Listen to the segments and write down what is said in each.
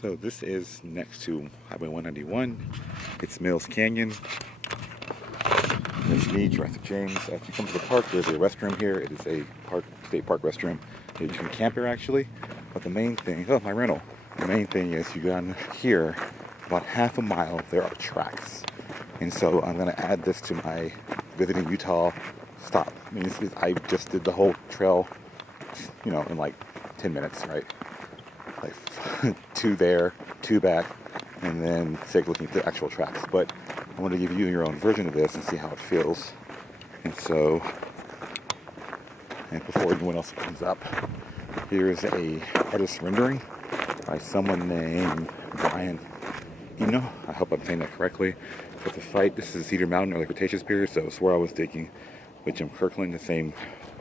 So this is next to Highway 191. It's Mill Canyon. There's me, Jurassic James. If you come to the park, there's a restroom here. It is a state park restroom. You can camp here actually. But the main thing, my rental. The main thing is you go down here, about half a mile, there are tracks. And so I'm gonna add this to my visiting Utah stop. I mean, I just did the whole trail, in like 10 minutes, right? Like 2 there, 2 back, and then take looking at the actual tracks. But I want to give you your own version of this and see how it feels. And so, and before anyone else comes up, here's a artist rendering by someone named Brian Eno. I hope I'm saying that correctly. For the site, this is Cedar Mountain, early Cretaceous period, so it's where I was digging with Jim Kirkland, the same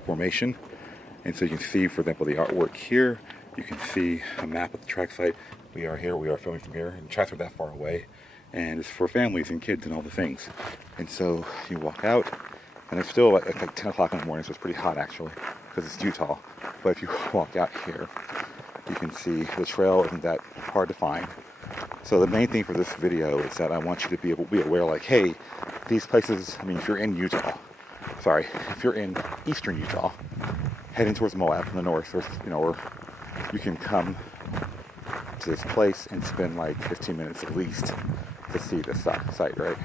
formation. And so you can see, for example, the artwork here. You can see a map of the track site. We are here, we are filming from here, and the tracks are that far away. And it's for families and kids and all the things. And so you walk out, and it's still like 10 o'clock in the morning, so it's pretty hot actually, because it's Utah. But if you walk out here, you can see the trail isn't that hard to find. So the main thing for this video is that I want you to be aware, like, hey, these places, I mean, if you're in eastern Utah, heading towards Moab from the north, or you can come to this place and spend like 15 minutes at least to see this site, right?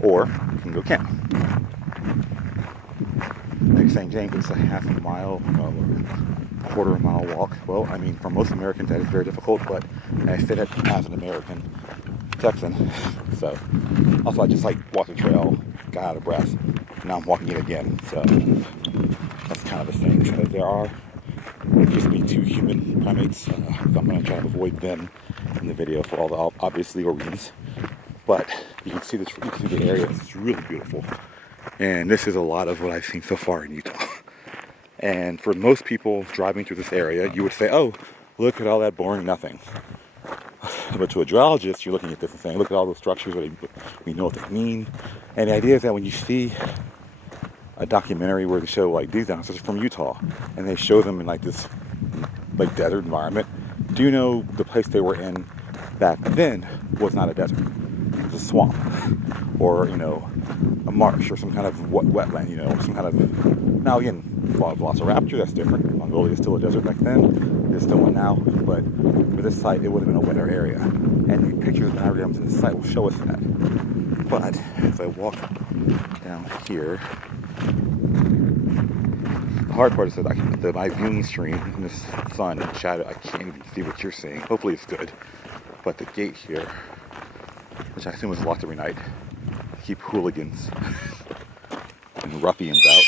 Or you can go camp. Lake St. James is a half a mile, quarter mile walk. Well, I mean, for most Americans that is very difficult, but I said it as an American Texan. So, also I just walked the trail, got out of breath, now I'm walking it again. So, that's kind of the thing. So there just be 2 human primates. So I'm going to try to avoid them in the video for all the obvious legal reasons. But you can see the area. It's really beautiful. And this is a lot of what I've seen so far in Utah. And for most people driving through this area, you would say, oh, look at all that boring nothing. But to a geologist, you're looking at this and saying, look at all those structures, we know what they mean. And the idea is that when you see a documentary where they show these dinosaurs from Utah, and they show them in this desert environment, do you know the place they were in back then was not a desert? It was a swamp, or a marsh, or some kind of wetland, some kind of. Now again, Velociraptor, that's different. Mongolia is still a desert back then. It's still one now, but for this site, it would have been a wetter area. And the pictures and diagrams in the site will show us that. But if I walk down here, the hard part is that my viewing screen in this sun and shadow, I can't even see what you're seeing. Hopefully it's good. But the gate here, which I assume is locked every night, to keep hooligans and ruffians out.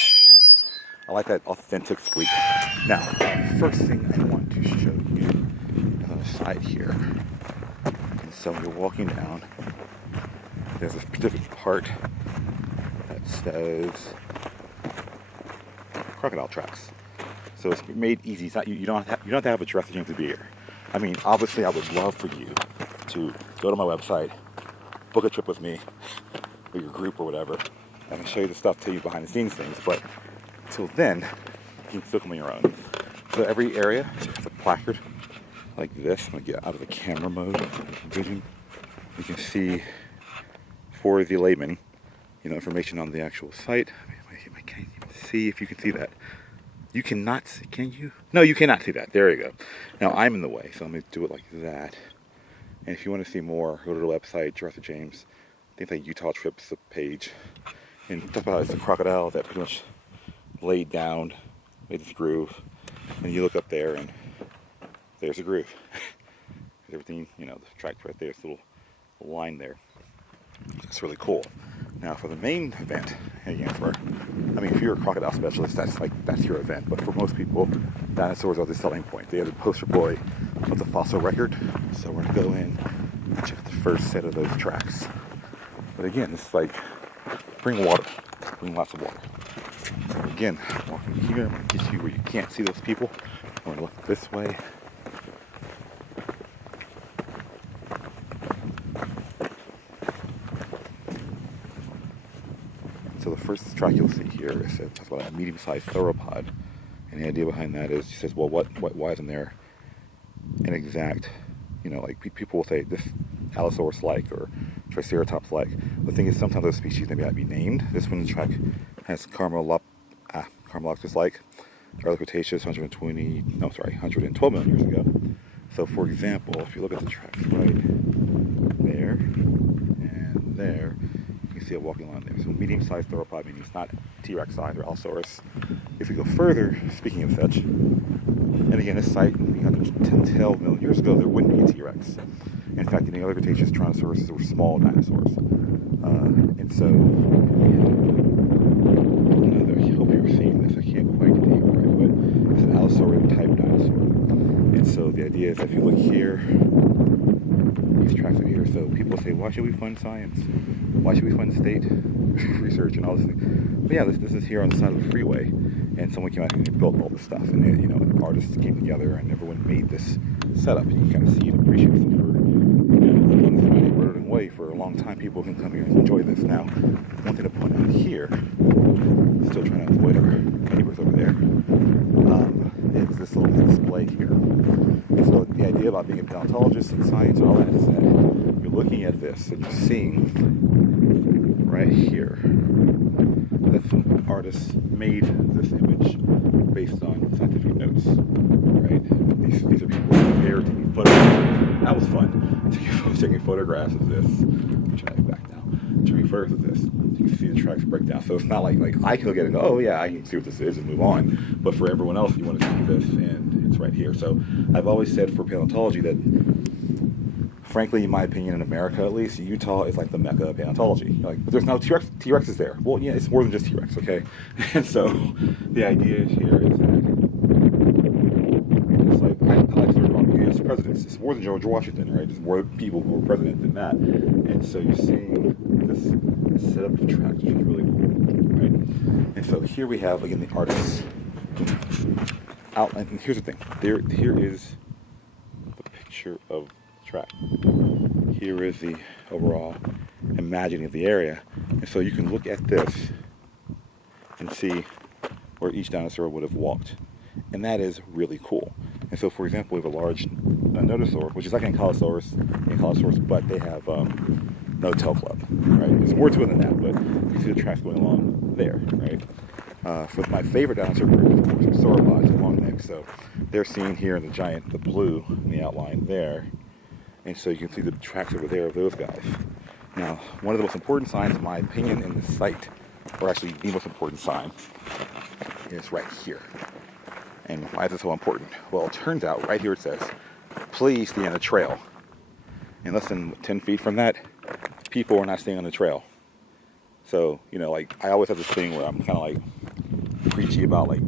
I like that authentic squeak. Now, the first thing I want to show you is on the side here. And so you're walking down. There's a specific part that says crocodile tracks. So it's made easy. It's not, you don't have to have a Jurassic James to be here. I mean, obviously, I would love for you to go to my website, book a trip with me, or your group or whatever, and I'll show you the stuff, tell you behind the scenes things. But until then, you can still come on your own. So every area has a placard like this. I'm gonna get out of the camera mode, vision. You can see, for the layman, information on the actual site. I can't even see if you can see that. You cannot see, can you? No, you cannot see that. There you go. Now I'm in the way, so I'm gonna do it like that. And if you want to see more, go to the website, Jurassic James. I think that Utah Trips the page. And talk about it's a crocodile that pretty much laid down, made this groove. And you look up there and there's a groove. Everything, the track's right there, this little line there. It's really cool. Now for the main event, again, if you're a crocodile specialist, that's your event. But for most people, dinosaurs are the selling point. They are the poster boy of the fossil record. So we're gonna go in and check out the first set of those tracks. But again, this is bring water, bring lots of water. So again, walking here, I'm gonna get you where you can't see those people. I'm gonna look this way. So the first track you'll see here is talks about a medium-sized sauropod, and the idea behind that is, he says, well, why isn't there an exact you know, like people will say this Allosaurus-like or Triceratops-like. The thing is, sometimes those species may not be named. This one's track has Camelopsis-like, early Cretaceous, 112 million years ago. So, for example, if you look at the tracks right there and there, you can see a walking line there. So, medium-sized theropod, meaning it's not T-Rex size or Allosaurus. If we go further, speaking of such, and again, this site, 112 million years ago, there wouldn't be a T-Rex. In fact, in the early Cretaceous, Tyrannosauruses were small dinosaurs. And so, I hope you're seeing this. I can't quite get the name right, but it's an Allosaurian type dinosaur. And so the idea is, if you look here, these tracks are here. So people say, why should we fund science? Why should we fund state research and all this thing? But yeah, this is here on the side of the freeway, and someone came out and built all this stuff, and you know, artists came together, and everyone made this setup. You can kind of see and appreciate it for, way for a long time. People can come here and enjoy this. Now, one thing to point out here, still trying to avoid our neighbors over there, is this little display here. And so the idea about being a paleontologist and science and all that is that you're looking at this and you're seeing right here that some artists made this image based on scientific notes, right? These are people there taking photographs. That was fun. Taking photographs of this. I'm trying to back now. Taking photographs of this. You can see the tracks break down. So it's not like I can look at it and go, oh yeah, I can see what this is and move on. But for everyone else, you want to see this, and it's right here. So I've always said for paleontology that, frankly, in my opinion, in America at least, Utah is like the mecca of paleontology. But there's no T-Rex is there. Well, yeah, it's more than just T-Rex, okay? And so the idea here is that it's like, I like to learn about U.S. presidents. It's more than George Washington, right? There's more people who were president than that. And so you're seeing this setup of tracks, which is really cool, right? And so here we have, again, the artist's outline. And here's the thing. Here is the picture of the track. Here is the overall imagining of the area. And so you can look at this and see where each dinosaur would have walked. And that is really cool. And so, for example, we have a large nodosaur, which is like an Ankylosaurus, but they have no tail club, right? There's more to it than that, but you see the tracks going along there, right? For my favorite dinosaur group, of course, are sauropods and long necks. So they're seen here in the blue in the outline there. And so you can see the tracks over there of those guys. Now, one of the most important signs, in my opinion, in this site, or actually the most important sign, is right here. And why is it so important? Well, it turns out right here it says, please stay on the trail. And less than 10 feet from that, people are not staying on the trail. So, you know, like, I always have this thing where I'm kind of like preachy about like,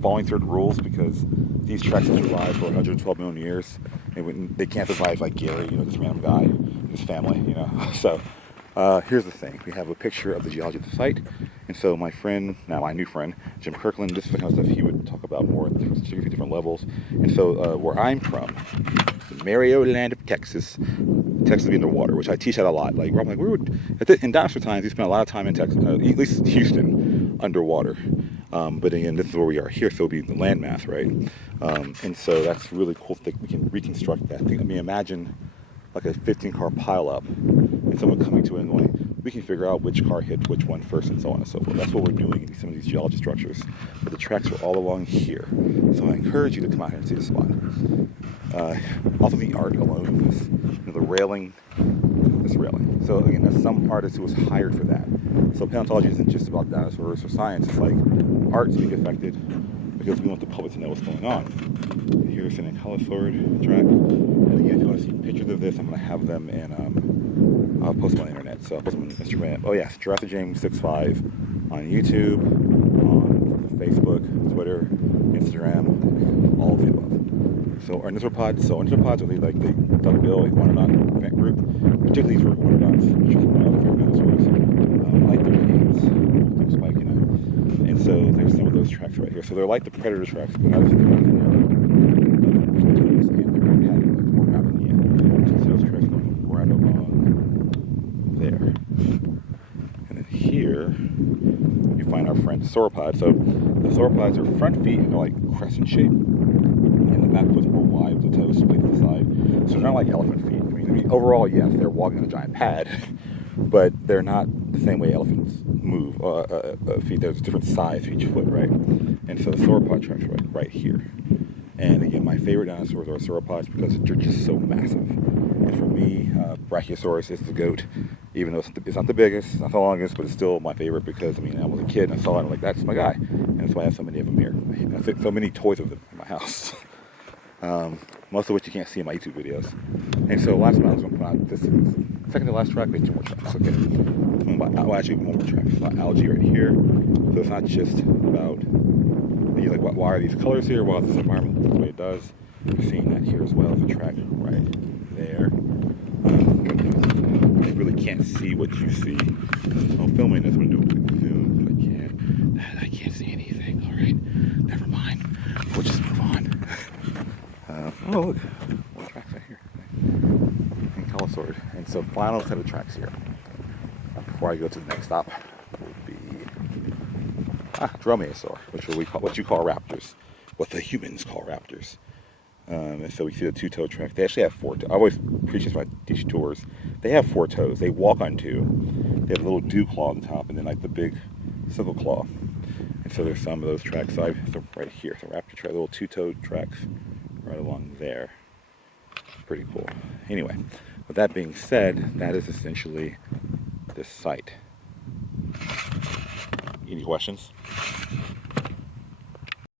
following certain rules, because these tracks have survived for 112 million years. And they can't survive like Gary, you know, this random guy and his family, you know. So here's the thing. We have a picture of the geology of the site. And so my new friend, Jim Kirkland, this is the kind of stuff he would talk about more at different levels. And so where I'm from, the Maryland of Texas being the water, which I teach that a lot. Like, I'm like, in dinosaur times, we spent a lot of time in Texas, at least Houston, underwater. But again, this is where we are here, so it'll be the landmass, right? And so that's really cool that we can reconstruct that thing. I mean, imagine like a 15-car pileup and someone coming to it and going, we can figure out which car hit which one first and so on and so forth. That's what we're doing in some of these geology structures. But the tracks are all along here. So I encourage you to come out here and see the spot. Also the art alone of this. You know, the railing, this railing. So again, that's some artist who was hired for that. So paleontology isn't just about dinosaurs or science. It's like art's being affected because we want the public to know what's going on. Here's an Ankylosaur track. And again, if you want to see pictures of this, I'm going to have them in, I'll post them on the internet. So I'll post them on Instagram. Oh yes, Jurassic James 65 on YouTube, on Facebook, Twitter, Instagram, all of the above. So our ornithopods are like the duck-bill iguanodon event group. Particularly these iguanodons, which is one of the favorite dinosaurs. Like their names, spike, you know. And so there's some of those tracks right here. So they're like the predator tracks, but not as they're more pattern in the end. So you see those tracks going right along there. And then here you find our friend sauropod. So the sauropods are front feet, and they're like crescent shape. and the back foot's more wide with the toes split to the side. So they're not like elephant feet. I mean, overall, yes, they're walking on a giant pad, but they're not the same way elephants move. Feet, there's a different size for each foot, right? And so the sauropod tracks are right here. And again, my favorite dinosaurs are sauropods because they're just so massive. And for me, Brachiosaurus is the goat, even though it's not the biggest, it's not the longest, but it's still my favorite because, I mean, I was a kid and I saw it and I'm like, that's my guy. And that's why I have so many of them here. I have so many toys of them in my house. Most of which you can't see in my YouTube videos. And so last one I was going to put on this second to last track, there's 2 more tracks. Okay. Well, actually, 1 more track. It's about algae right here. So it's not just about, you're like, why are these colors here? Well, it's this environment, that's the way it does. You're seeing that here as well as a track right there. I really can't see what you see. I'm filming this one, doing zoom. I can't see anything. All right, never mind. We'll just move on. Oh, look, more tracks right here. And Sword. And so, final set of tracks here. Before I go to the next stop, will be Dromaeosaur, what you call raptors, what the humans call raptors. And so we see the 2-toe track. They actually have 4 toes. I always preach this when I teach tours. They have 4 toes. They walk on 2. They have a little dew claw on top, and then like the big sickle claw. And so there's some of those tracks. So right here, so raptor track, little 2-toe tracks right along there. Pretty cool. Anyway, with that being said, that is essentially this site. Any questions?